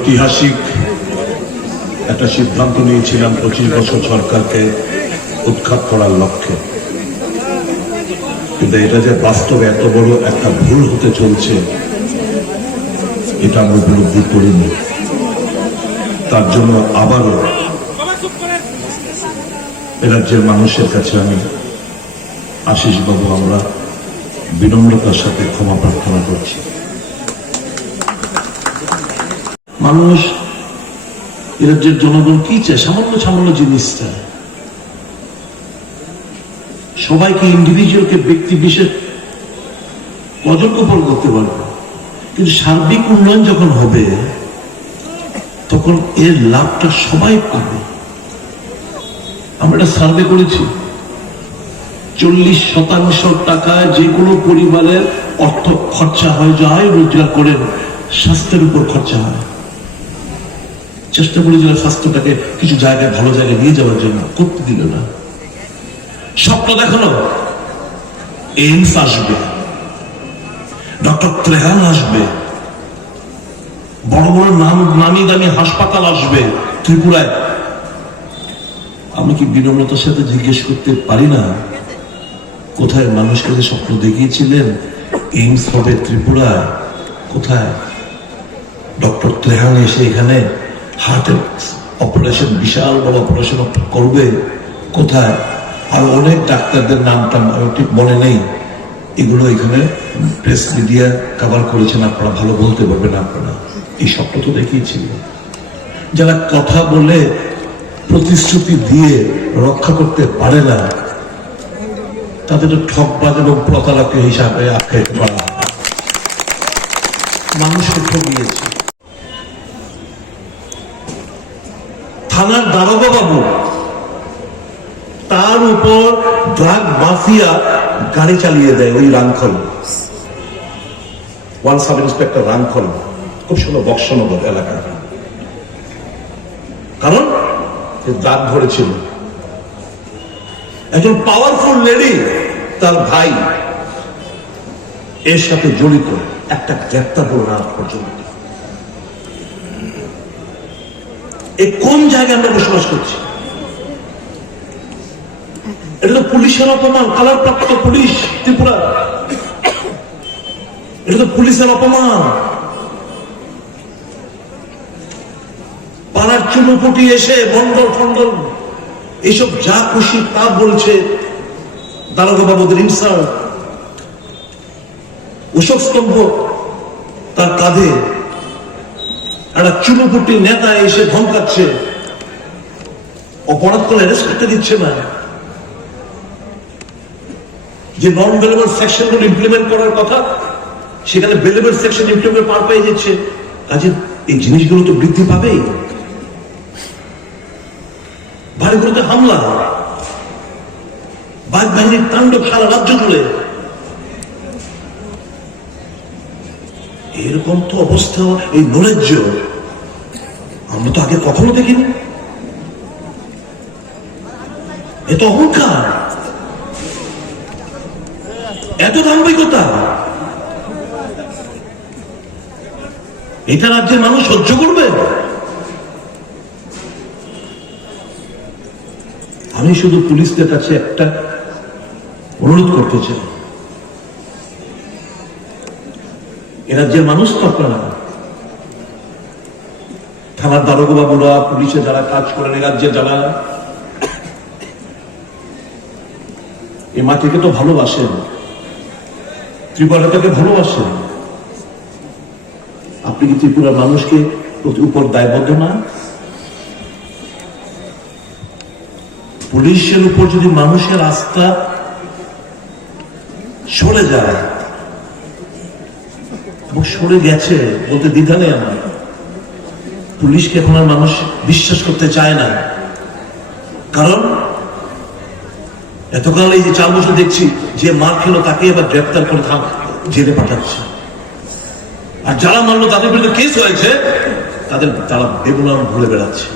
ঐতিহাসিক একটা সিদ্ধান্ত নিয়েছিলাম 25 বছর সরকারকে উৎখাত করার লক্ষ্যে, কিন্তু এটা যে বাস্তবে এত বড় একটা ভুল হতে চলছে এটা আমরা উপলব্ধি করিনি। তার জন্য আবারও রাজ্যের মানুষের কাছে আমি আশিস বাবু আমরা বিনম্রতার সাথে ক্ষমা প্রার্থনা করছি। মানুষ রাজ্যের জনগণ কি চায়? সামান্য সামান্য জিনিস চায়। সবাইকে ইন্ডিভিজুয়ালকে ব্যক্তি বিশেষ অযোগ্যপর করতে পারবে, কিন্তু সার্বিক উন্নয়ন যখন হবে তখন এর লাভটা সবাই পাবে। আমরা একটা সার্ভে করেছি, 40% টাকায় যে কোনো পরিবারের অর্থ খরচা হয়, যাই রোজগার করেন স্বাস্থ্যের উপর খরচা হয়। চেষ্টা করি যারা স্বাস্থ্যটাকে কিছু জায়গায় ভালো জায়গায় নিয়ে যাওয়ার জন্য, করতে দিল না। স্বপ্ন দেখানো এইমস আসবে, ডক্টর ত্রেহান আসবে, বড় বড় নামি দামি হাসপাতাল আসবে ত্রিপুরায়। আমি কি বিনম্রতার সাথে জিজ্ঞেস করতে পারি না, কোথায় মানুষকে যে স্বপ্ন দেখিয়েছিলেন এইমস হবে ত্রিপুরায়, কোথায়? ডক্টর ত্রেহান এসে এখানে হার্টের অপারেশন, বিশাল বড় অপারেশন করবে, কোথায়? আর অনেক ডাক্তারদের নামটা ঠিক মনে নেই, এগুলো এখানে প্রেস মিডিয়া কভার করেছেন, আপনারা ভালো বলতে পারবেন। আপনারা এই স্বপ্ন তো দেখিয়েছিল। যারা কথা বলে প্রতিশ্রুতি দিয়ে রক্ষা করতে পারে না তাদের ঠকবাজ এবং প্রতারক হিসাবে আখ্যায়িত করা হয়। মানুষকে ঠকিয়েছে। থানার দারোগা বাবু, তার উপর ড্রাগ মাফিয়া গাড়ি চালিয়ে দেয় ওই রামখল, ওয়ান সাব ইন্সপেক্টর রামখল, খুব সুন্দর বক্সনগর এলাকা। কারণ ড্রাগ ধরেছিল একজন পাওয়ারফুল লেডি, তার ভাই এর সাথে জড়িত, একটা গ্রেপ্তার হলো না পর্যন্ত। এই কোন জায়গায় আমরা বসবাস করছি? এটা তো পুলিশের অপমান, কালারপ্রাপ্ত পুলিশ ত্রিপুরা, এটা তো পুলিশের অপমান। পাড়ার চুনোপুটি এসে মন্ডল ফন্ডল এইসব যা খুশি তা বলছে, দারোগা বাবুদের ইনসাল্ট, অশোক স্তম্ভ তার কাঁধে, একটা চুনোপুটি নেতা এসে ধমকাচ্ছে, অপরাধ করে অ্যারেস্ট করতে দিচ্ছে না। যে নন বেলেবল সেকশন গুলো ইমপ্লিমেন্ট করার কথা, সেখানে বেলেবল সেকশন ইমপ্লিমেন্ট পার পেয়ে যাচ্ছে। কাজে এই জিনিসগুলো তো বৃদ্ধি পাবেই। বাড়িগুলোতে হামলা, বাঘ বাহিনীর তাণ্ডব সারা রাজ্য জুড়ে। এরকম তো অবস্থা, এই নৈরাজ্য আমরা তো আগে কখনো দেখিনি। এত অহংকার, এত দাম্ভিকতা, এটা রাজ্যের মানুষ সহ্য করবে? আমি শুধু পুলিশদের কাছে একটা অনুরোধ করতে চাই, এ রাজ্যের মানুষ তো আপনারা, থানার দারোগা বাবুরা, পুলিশে যারা কাজ করেন, এ রাজ্যের যারা, এই মাটিকে তো ভালোবাসেন, ত্রিপুরাটাকে ভালোবাসেন। আপনি কি ত্রিপুরার মানুষকে উপর দায়বদ্ধ না? পুলিশের উপর যদি মানুষের আস্থা সরে যায়, সরে গেছে বলতে দ্বিধা নেই আমার, পুলিশকে এখন আর মানুষ বিশ্বাস করতে চায় না। কারণ এতকাল এই যে 4 বছর দেখছি, যে মার খেলো তাকে এবার গ্রেপ্তার করে জেলে পাঠাচ্ছে, আর যারা মারলো তাদের বিরুদ্ধে কেস হয়েছে তারা বেগুনাম ঘুরে বেড়াচ্ছে।